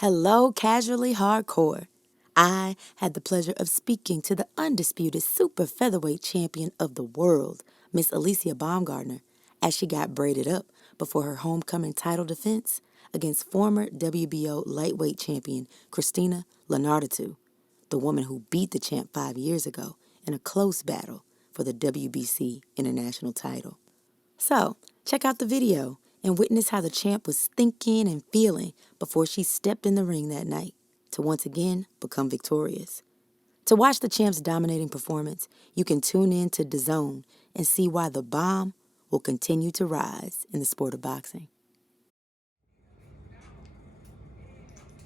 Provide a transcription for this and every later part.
Hello, Casually Hardcore. I had the pleasure of speaking to the Undisputed Super Featherweight Champion of the world, Miss Alycia Baumgardner, as she got braided up before her homecoming title defense against former WBO lightweight champion Christina Linardatou, the woman who beat the champ 5 years ago in a close battle for the WBC international title. So, check out the video and witness how the champ was thinking and feeling before she stepped in the ring that night to once again become victorious. To watch the champ's dominating performance, you can tune in to DAZN and see why the bomb will continue to rise in the sport of boxing.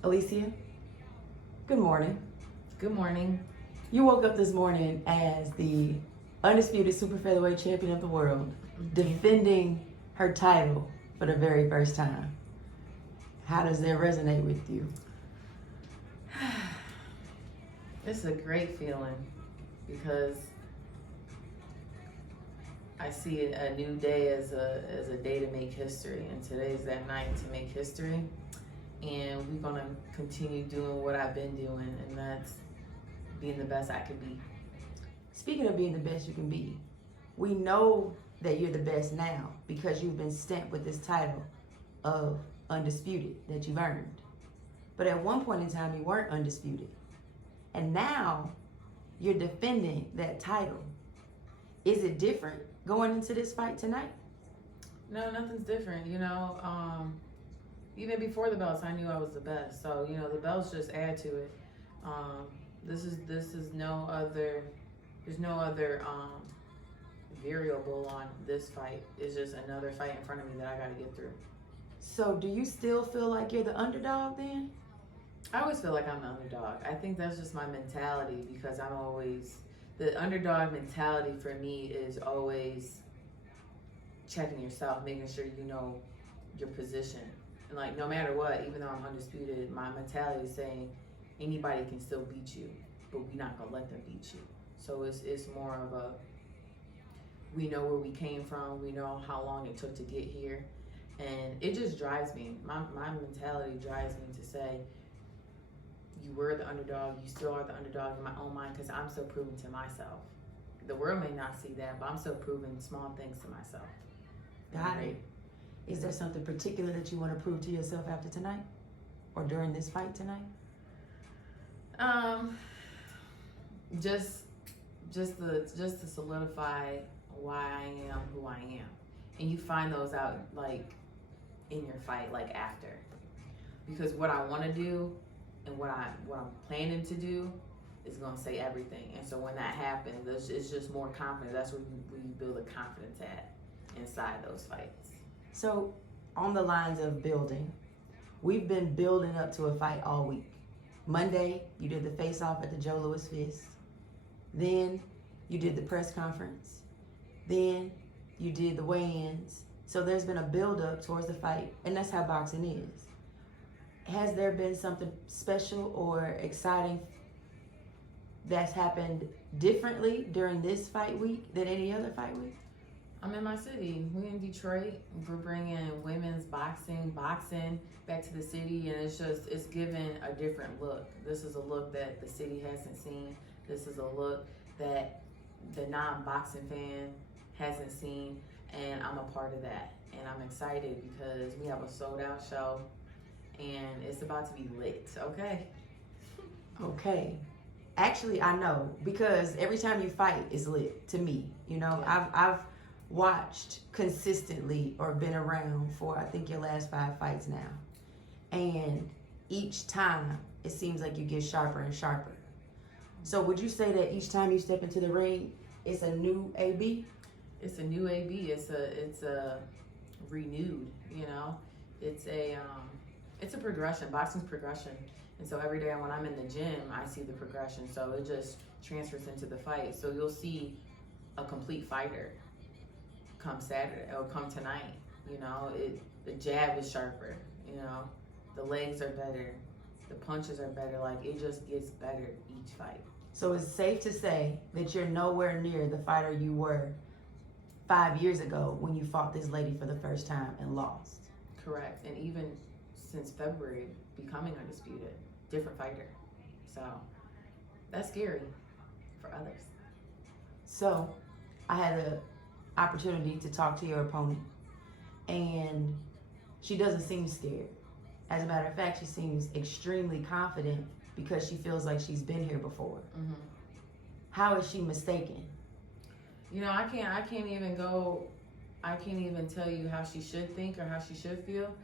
Alycia, good morning. Good morning. You woke up this morning as the Undisputed Super Featherweight Champion of the world, defending her title for the very first time. How does that resonate with you? It's a great feeling because I see a new day as a day to make history, and today's that night to make history. And we're gonna continue doing what I've been doing, and that's being the best I could be. Speaking of being the best you can be, we know that you're the best now because you've been stamped with this title of undisputed that you've earned. But at one point in time, you weren't undisputed. And now you're defending that title. Is it different going into this fight tonight? No, nothing's different. Even before the belts, I knew I was the best. So the belts just add to it. This is no other. There's no other variable on this fight. It's just another fight in front of me that I got to get through. So do you still feel like you're the underdog then? I always feel like I'm the underdog. I think that's just my mentality because I'm always, the underdog mentality for me is always checking yourself, making sure you know your position. And like, no matter what, even though I'm undisputed, my mentality is saying anybody can still beat you, but we're not gonna let them beat you. So it's more of a, we know where we came from, we know how long it took to get here, and it just drives me. My mentality drives me to say, you were the underdog, you still are the underdog in my own mind, because I'm still proving to myself. The world may not see that, but I'm still proving small things to myself. Got it. Is there something particular that you want to prove to yourself after tonight? Or during this fight tonight? Just to solidify why I am who I am. And you find those out like in your fight, like after. Because what I want to do and what I'm planning to do is gonna say everything. And so when that happens, it's just more confidence. That's where you build the confidence at inside those fights. So on the lines of building, we've been building up to a fight all week. Monday, you did the face-off at the Joe Louis Fist. Then you did the press conference. Then you did the weigh-ins. So there's been a build-up towards the fight, and that's how boxing is. Has there been something special or exciting that's happened differently during this fight week than any other fight week? I'm in my city. We're in Detroit. We're bringing women's boxing back to the city, and it's given a different look. This is a look that the city hasn't seen. This is a look that the non-boxing fan hasn't seen, and I'm a part of that. And I'm excited because we have a sold-out show, and it's about to be lit, okay? Okay. Actually, I know, because every time you fight, it's lit to me. Yeah. I've watched consistently or been around for, I think, your last 5 fights now. And each time, it seems like you get sharper and sharper. So would you say that each time you step into the ring, it's a new AB? It's a new AB. It's a renewed, It's a progression. Boxing's progression. And so every day when I'm in the gym, I see the progression. So it just transfers into the fight. So you'll see a complete fighter come Saturday or come tonight. The jab is sharper, the legs are better, the punches are better. Like, it just gets better each fight. So it's safe to say that you're nowhere near the fighter you were 5 years ago when you fought this lady for the first time and lost. Correct. And even since February, becoming undisputed, different fighter. So that's scary for others. So I had the opportunity to talk to your opponent, and she doesn't seem scared. As a matter of fact, she seems extremely confident because she feels like she's been here before. Mm-hmm. How is she mistaken? You know, I can't even tell you how she should think or how she should feel,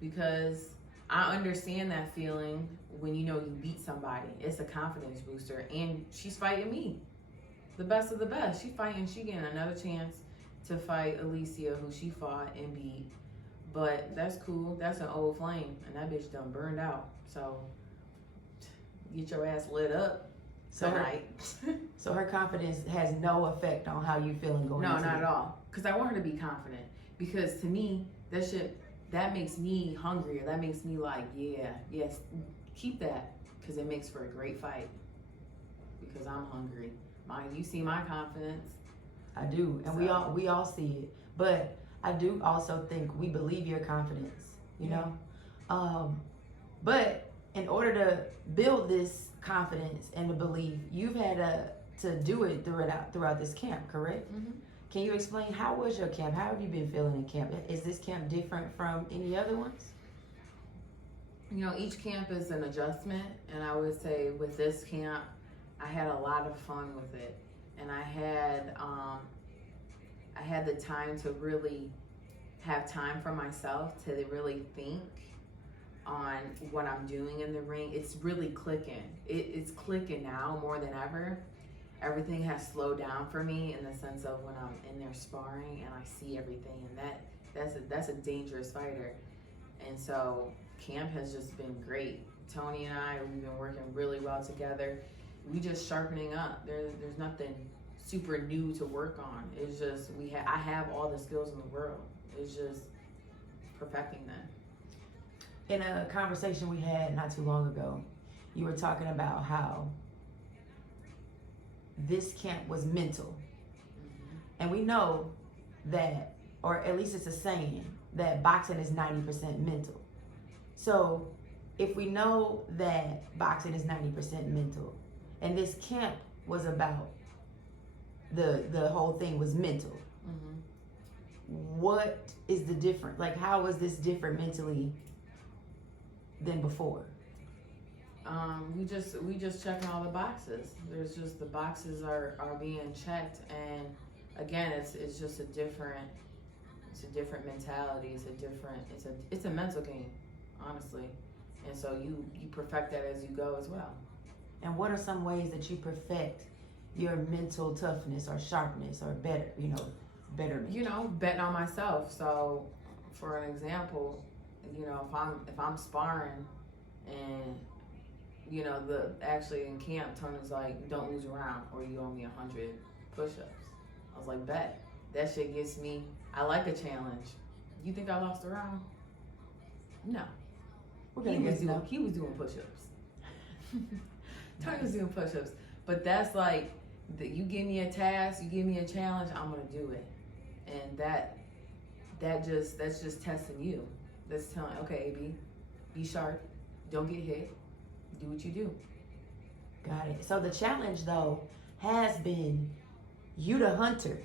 because I understand that feeling when you know you beat somebody. It's a confidence booster, and she's fighting me, the best of the best. She getting another chance to fight Alycia, who she fought and beat. But that's cool. That's an old flame, and that bitch done burned out. So get your ass lit up tonight. So her confidence has no effect on how you feeling going. No, not at all. Because I want her to be confident. Because to me, that makes me hungrier. That makes me like, yes, keep that, because it makes for a great fight. Because I'm hungry. You see my confidence. I do, and So. we all see it. But I do also think we believe your confidence, you know. But in order to build this confidence and to believe, you've had to do it throughout this camp, correct? Mm-hmm. Can you explain, how was your camp? How have you been feeling in camp? Is this camp different from any other ones? You know, each camp is an adjustment, and I would say with this camp, I had a lot of fun with it, and I had the time to really have time for myself to really think on what I'm doing in the ring. It's really clicking. It's clicking now more than ever. Everything has slowed down for me in the sense of when I'm in there sparring and I see everything, and that's a dangerous fighter. And so camp has just been great. Tony and I, we've been working really well together. We just sharpening up. There's nothing super new to work on. It's just I have all the skills in the world. It's just perfecting them. In a conversation we had not too long ago, you were talking about how this camp was mental. Mm-hmm. And we know that, or at least it's a saying, that boxing is 90% mental. So if we know that boxing is 90% mental, and this camp was about the whole thing was mental, what is the difference? Like, how is this different mentally than before? We just checking all the boxes. There's just the boxes are being checked, and again, it's just a different mentality. It's a mental game, honestly, and so you perfect that as you go as well. And what are some ways that you perfect your mental toughness or sharpness or betterment? You know, betting on myself. So, for an example, you know, if I'm sparring, and you know, actually in camp, Tony's like, don't lose a round or you owe me 100 push-ups. I was like, bet. That shit gets me. I like a challenge. You think I lost a round? No. He was doing push-ups. Tony was doing push-ups. But that's like, you give me a task, you give me a challenge, I'm gonna do it. And that's just testing you. That's telling, okay, AB, be sharp, don't get hit, do what you do. Got it. So the challenge, though, has been you the hunter.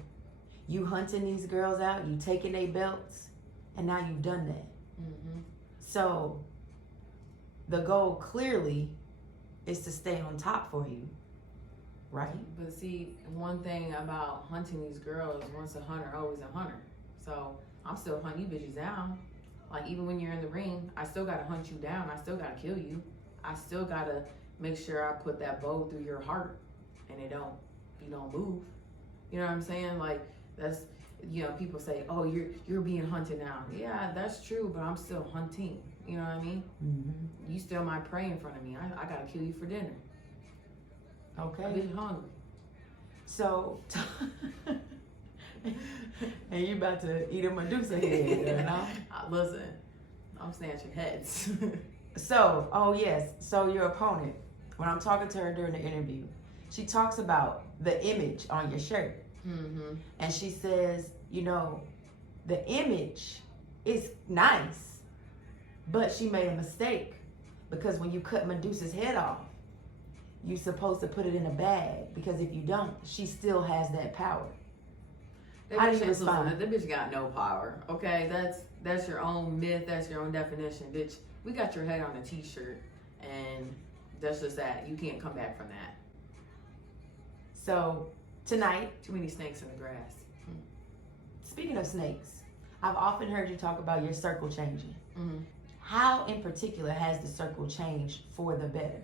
You hunting these girls out, you taking their belts, and now you've done that. Mm-hmm. So the goal clearly is to stay on top for you, right? But see, one thing about hunting these girls, once a hunter, always a hunter. So I'm still hunting you bitches down. Like, even when you're in the ring, I still gotta hunt you down. I still gotta kill you. I still gotta make sure I put that bow through your heart and you don't move. You know what I'm saying? Like, that's, you know, people say, oh, you're being hunted now. Yeah, that's true, but I'm still hunting. You know what I mean? Mm-hmm. You still my prey in front of me. I gotta kill you for dinner. Okay. I'm getting hungry. So, and you about to eat a Medusa head, you know? Listen, I'm snatching heads. So, oh yes, so your opponent, when I'm talking to her during the interview, she talks about the image on your shirt. Mm-hmm. And she says, you know, the image is nice, But she made a mistake because when you cut Medusa's head off, you're supposed to put it in a bag because if you don't, she still has that power. How do you respond? The bitch got no power. Okay, that's your own myth. That's your own definition, bitch. We got your head on a t-shirt, and that's just that. You can't come back from that. So tonight, Too many snakes in the grass. speaking of snakes, I've often heard you talk about your circle changing. Mm-hmm. How in particular has the circle changed for the better?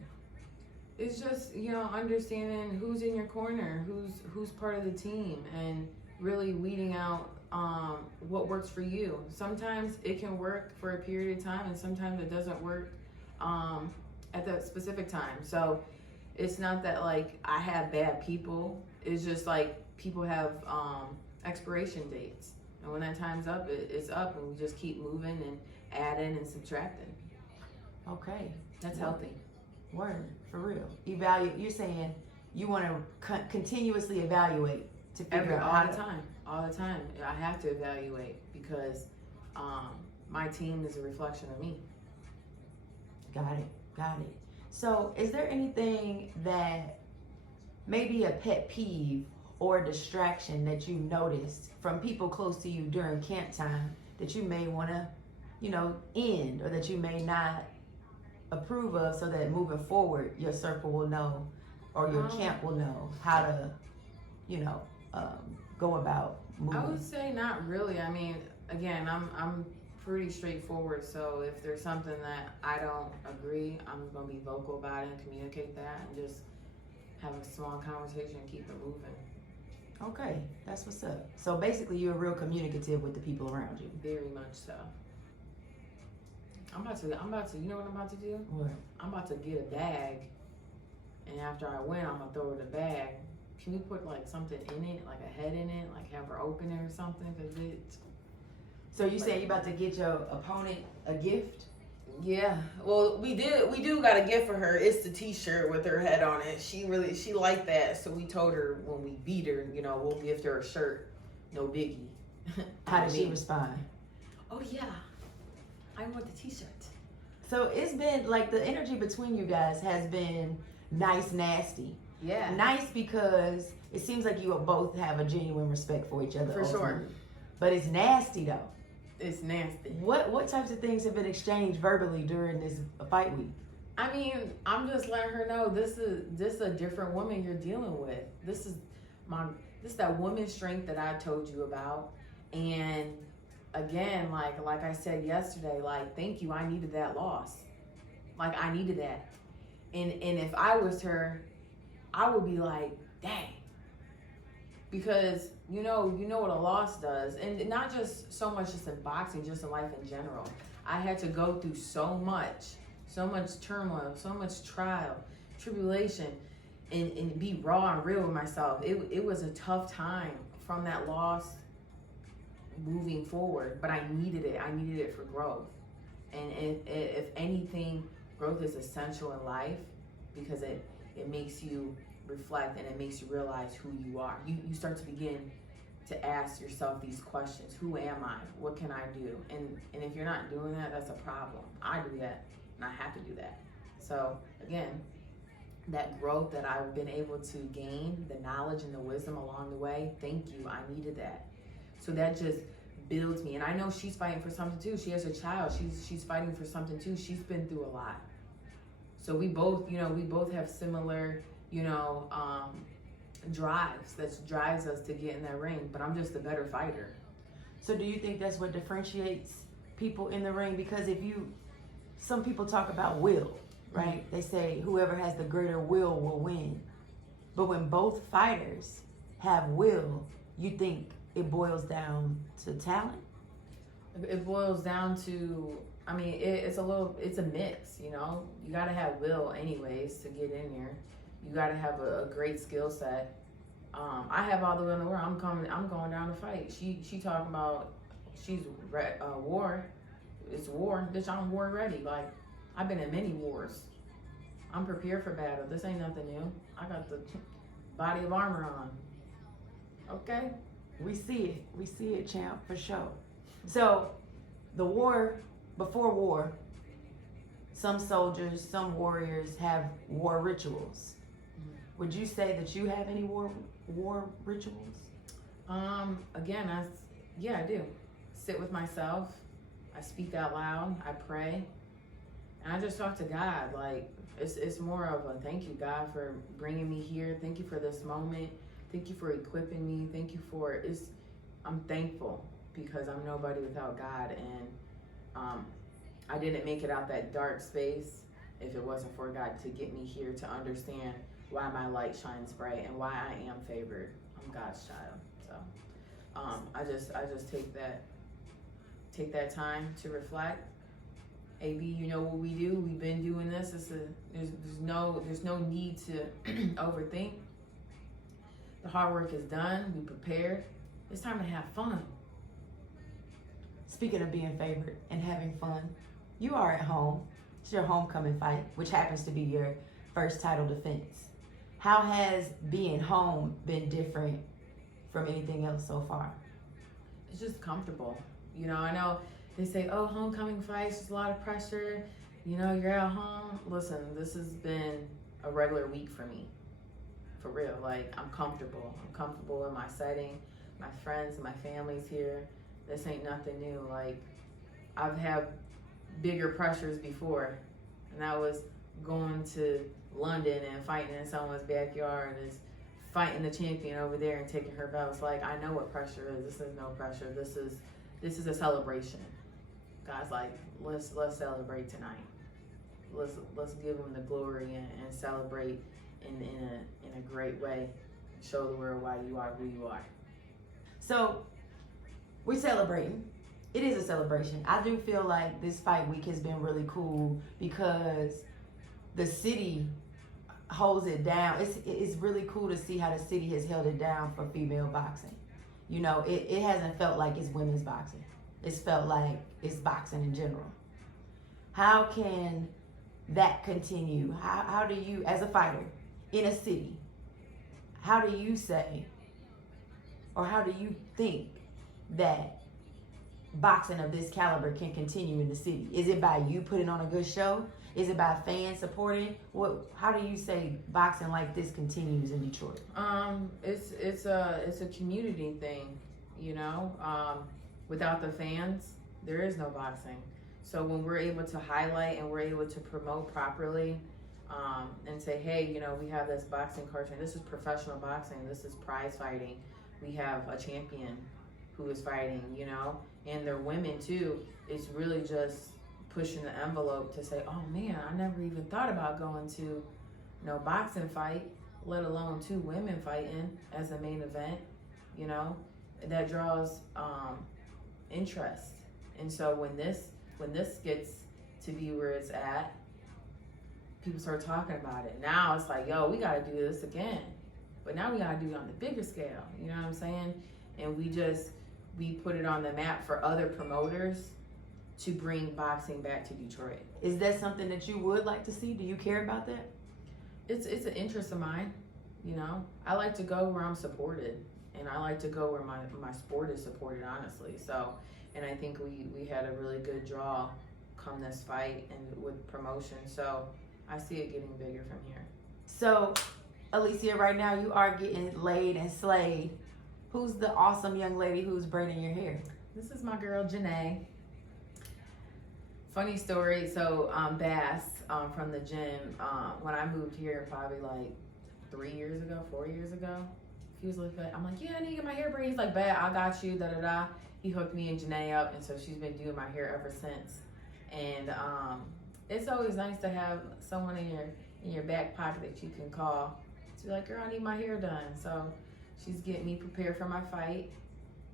It's just, understanding who's in your corner, who's part of the team, and really weeding out what works for you. Sometimes it can work for a period of time, and sometimes it doesn't work at that specific time. So it's not that like I have bad people. It's just like people have expiration dates, and when that time's up, it's up, and we just keep moving and adding and subtracting. Okay, That's healthy. word for real. You're saying you want to continuously evaluate to figure out All the time. I have to evaluate because my team is a reflection of me. Got it. So, is there anything that maybe a pet peeve or a distraction that you noticed from people close to you during camp time that you may want to, end, or that you may not approve of, so that moving forward your circle will know, or your camp will know how to, go about moving? I would say not really. I mean, again, I'm pretty straightforward. So if there's something that I don't agree, I'm gonna be vocal about it and communicate that, and just have a small conversation and keep it moving. Okay, that's what's up. So basically, you're real communicative with the people around you. Very much so. I'm about to. You know what I'm about to do? What? I'm about to get a bag, and after I win, I'm gonna throw her the bag. Can we put like something in it, like a head in it, like have her open it or something? Cause it's. So you saying you about to get your opponent a gift? Yeah. Well, we do got a gift for her. It's the T-shirt with her head on it. She liked that, so we told her when we beat her, we'll gift her a shirt. No biggie. How did she respond? Oh yeah, I want the T-shirt. So it's been like the energy between you guys has been nice, nasty. Yeah. Nice because it seems like you both have a genuine respect for each other. For sure. ultimately. But it's nasty though. It's nasty. What types of things have been exchanged verbally during this fight week? I mean, I'm just letting her know this is a different woman you're dealing with. This is that woman's strength that I told you about. And again, like I said yesterday, like, thank you. I needed that loss. Like, I needed that. And if I was her, I would be like, dang. Because you know what a loss does, and not just so much just in boxing, just in life in general. I had to go through so much turmoil, so much trial, tribulation, and be raw and real with myself. It was a tough time from that loss moving forward, but I needed it. I needed it for growth. And if anything, growth is essential in life because it makes you reflect, and it makes you realize who you are. You start to begin to ask yourself these questions. Who am I? What can I do? And if you're not doing that, that's a problem. I do that, and I have to do that. So again, that growth that I've been able to gain, the knowledge and the wisdom along the way, thank you. I needed that. So that just builds me. And I know she's fighting for something too. She has a child. She's fighting for something too. She's been through a lot. So we both have similar drives that drives us to get in that ring, but I'm just a better fighter. So do you think that's what differentiates people in the ring? Because some people talk about will, right? They say whoever has the greater will win. But when both fighters have will, you think it boils down to talent? It boils down to, I mean, it's a mix, you gotta have will anyways to get in there. You got to have a great skill set. I have all the will in the world. I'm going down to fight. She talking about she's war. It's war, bitch. I'm war ready. Like, I've been in many wars. I'm prepared for battle. This ain't nothing new. I got the body of armor on. Okay. We see it, champ, for sure. So the war, before war, some soldiers, some warriors have war rituals. Would you say that you have any war rituals? Again, I do. Sit with myself. I speak out loud. I pray, and I just talk to God. Like it's more of a thank you, God, for bringing me here. Thank you for this moment. Thank you for equipping me. Thank you for I'm thankful because I'm nobody without God, and I didn't make it out that dark space if it wasn't for God to get me here to understand why my light shines bright and why I am favored. I'm God's child. So I just take that time to reflect. AB, you know what we do? We've been doing this. There's no need to overthink. The hard work is done. We prepared. It's time to have fun. Speaking of being favored and having fun, you are at home. It's your homecoming fight, which happens to be your first title defense. How has being home been different from anything else so far? It's just comfortable. You know, I know they say, oh, homecoming fights, there's a lot of pressure. You know, you're at home. Listen, this has been a regular week for me. For real. Like, I'm comfortable. I'm comfortable in my setting. My friends and my family's here. This ain't nothing new. Like, I've had bigger pressures before. And that was going to London and fighting in someone's backyard and fighting the champion over there and taking her belts. Like, I know what pressure is. This is no pressure. This is a celebration. God's like, let's celebrate tonight. Let's give him the glory and celebrate in a great way. Show the world why you are who you are. So we're celebrating. It is a celebration. I do feel like this fight week has been really cool because the city holds it down. It's really cool to see how the city has held it down for female boxing. You know, it hasn't felt like it's women's boxing. It's felt like it's boxing in general. How can that continue? How do you, as a fighter in a city, how do you say, or how do you think that boxing of this caliber can continue in the city? Is it by you putting on a good show? Is it by fans supporting? How do you say boxing like this continues in Detroit? It's a community thing, you know. Without the fans, there is no boxing. So when we're able to highlight and we're able to promote properly, and say, hey, you know, we have this boxing culture. This is professional boxing. This is prize fighting. We have a champion who is fighting, you know, and they're women too. It's really just pushing the envelope to say, oh man, I never even thought about going to no boxing fight, let alone two women fighting as a main event, you know. That draws interest. And so when this gets to be where it's at, people start talking about it. Now it's like, yo, we gotta do this again. But now we gotta do it on the bigger scale. You know what I'm saying? And we put it on the map for other promoters to bring boxing back to Detroit. Is that something that you would like to see? Do you care about that? It's an interest of mine, you know. I like to go where I'm supported, and I like to go where my sport is supported, honestly. So, and I think we had a really good draw come this fight and with promotion. So I see it getting bigger from here. So, Alycia, right now you are getting laid and slayed. Who's the awesome young lady who's braiding your hair? This is my girl, Janae. Funny story, so Bass from the gym, when I moved here probably like 4 years ago, he was like, I'm like, yeah, I need to get my hair braided. He's like, bet, I got you, da-da-da. He hooked me and Janae up, and so she's been doing my hair ever since. And it's always nice to have someone in your back pocket that you can call to be like, girl, I need my hair done. So she's getting me prepared for my fight.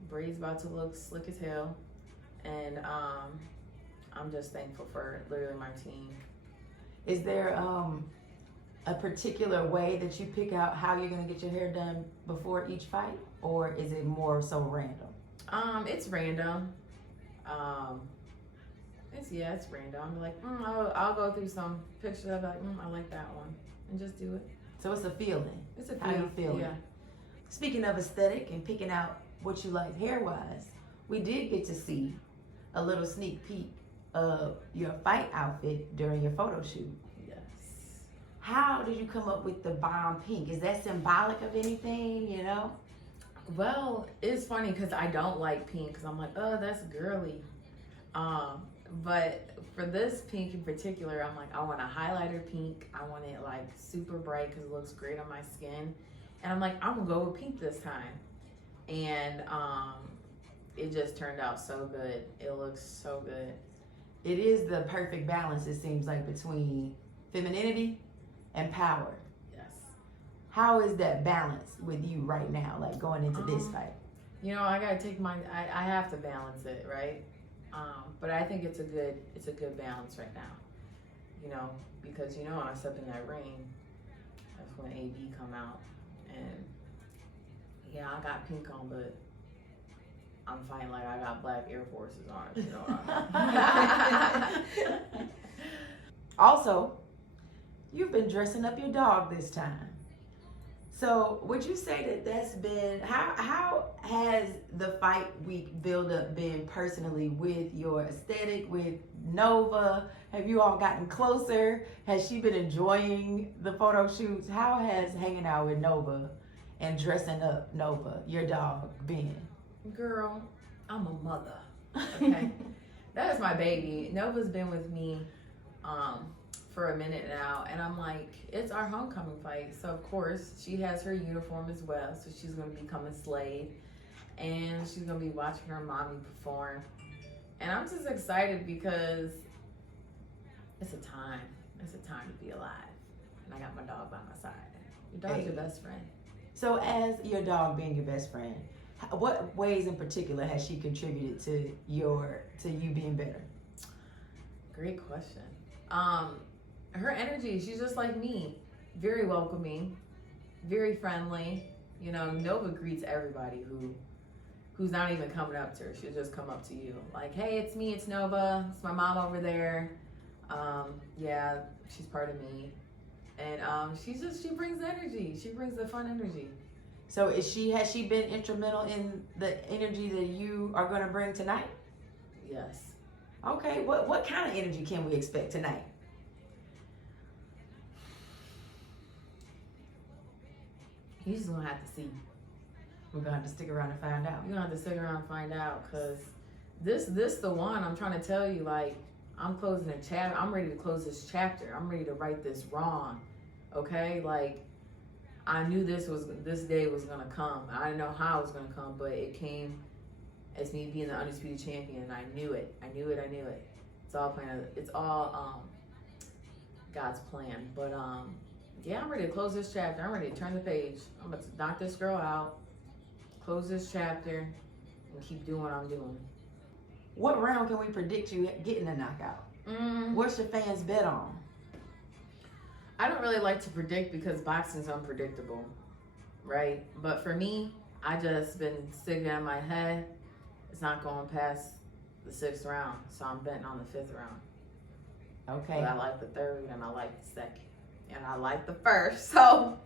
Braid's about to look slick as hell. And I'm just thankful for literally my team. Is there a particular way that you pick out how you're gonna get your hair done before each fight, or is it more so random? It's random. It's random. I'm like, I'll go through some pictures of like, I like that one, and just do it. So it's a feeling. It's a how you feel. Yeah. Speaking of aesthetic and picking out what you like hair wise, we did get to see a little sneak peek of your fight outfit during your photo shoot. Yes. How did you come up with the bomb pink? Is that symbolic of anything, you know? Well, it's funny because I don't like pink because I'm like, oh, that's girly. But for this pink in particular, I'm like, I want a highlighter pink. I want it like super bright because it looks great on my skin. And I'm like, I'm gonna go with pink this time. And it just turned out so good. It looks so good. It is the perfect balance, it seems like, between femininity and power. Yes. How is that balance with you right now, like going into this fight? You know, I gotta take I have to balance it, right? But I think it's a good balance right now. You know, because when I step in that ring, that's when AB come out, and yeah, I got pink on, but I'm fighting like I got black Air Forces on. You know what I mean? Also, you've been dressing up your dog this time. So would you say that that's been, how has the fight week build up been personally with your aesthetic, with Nova? Have you all gotten closer? Has she been enjoying the photo shoots? How has hanging out with Nova and dressing up Nova, your dog, been? Girl, I'm a mother. Okay. That is my baby. Nova's been with me for a minute now, and I'm like, it's our homecoming fight, so of course she has her uniform as well, so she's going to become a slave, and she's going to be watching her mommy perform, and I'm just excited because it's a time to be alive, and I got my dog by my side. Your dog's your best friend. So as your dog being your best friend, what ways in particular has she contributed to you being better? Great question. Her energy, she's just like me, very welcoming, very friendly. You know, Nova greets everybody who's not even coming up to her. She'll just come up to you like, hey, it's me, it's Nova, it's my mom over there. Yeah, she's part of me. And she brings energy. She brings the fun energy. So has she been instrumental in the energy that you are going to bring tonight? Yes. Okay, what kind of energy can we expect tonight? You're just gonna have to see. We're gonna have to stick around and find out. You're gonna have to stick around and find out, cause this the one I'm trying to tell you. Like, I'm closing a chapter. I'm ready to close this chapter. I'm ready to right this wrong. Okay, like I knew this day was gonna come. I didn't know how it was gonna come, but it came as me being the Undisputed Champion, and I knew it. It's all planned. It's all God's plan. But yeah, I'm ready to close this chapter. I'm ready to turn the page. I'm about to knock this girl out, close this chapter, and keep doing what I'm doing. What round can we predict you getting a knockout? What's your fans bet on? I don't really like to predict because boxing's unpredictable, right? But for me, I just been sticking in my head. It's not going past the 6th round, so I'm betting on the 5th round. Okay. But I like the 3rd, and I like the 2nd, and I like the 1st. So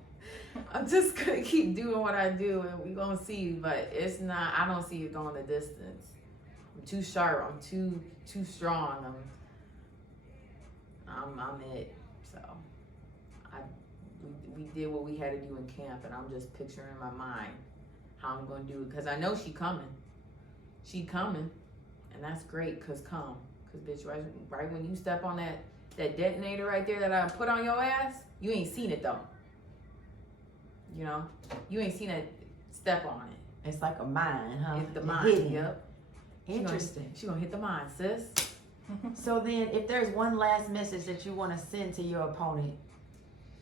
I'm just gonna keep doing what I do, and we gonna see. But it's not. I don't see it going the distance. I'm too sharp. I'm too strong. I'm it. So we did what we had to do in camp, and I'm just picturing in my mind how I'm gonna do it because I know she coming. She coming, and that's great. Cause bitch, right when you step on that detonator right there that I put on your ass, you ain't seen it though. You know, you ain't seen it step on it. It's like a mine, huh? Hit the mine. Yep. Interesting. She gonna hit the mine, sis. So then, if there's one last message that you want to send to your opponent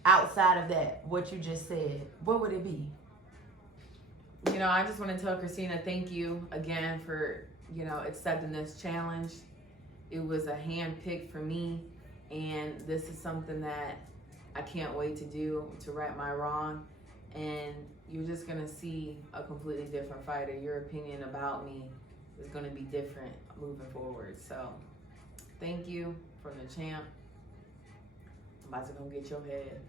outside of that, what you just said, what would it be? You know, I just want to tell Christina, thank you again for, accepting this challenge. It was a hand-picked for me, and this is something that I can't wait to do, to right my wrong. And you're just going to see a completely different fighter. Your opinion about me is going to be different moving forward. So, thank you from the champ. I'm about to go get your head.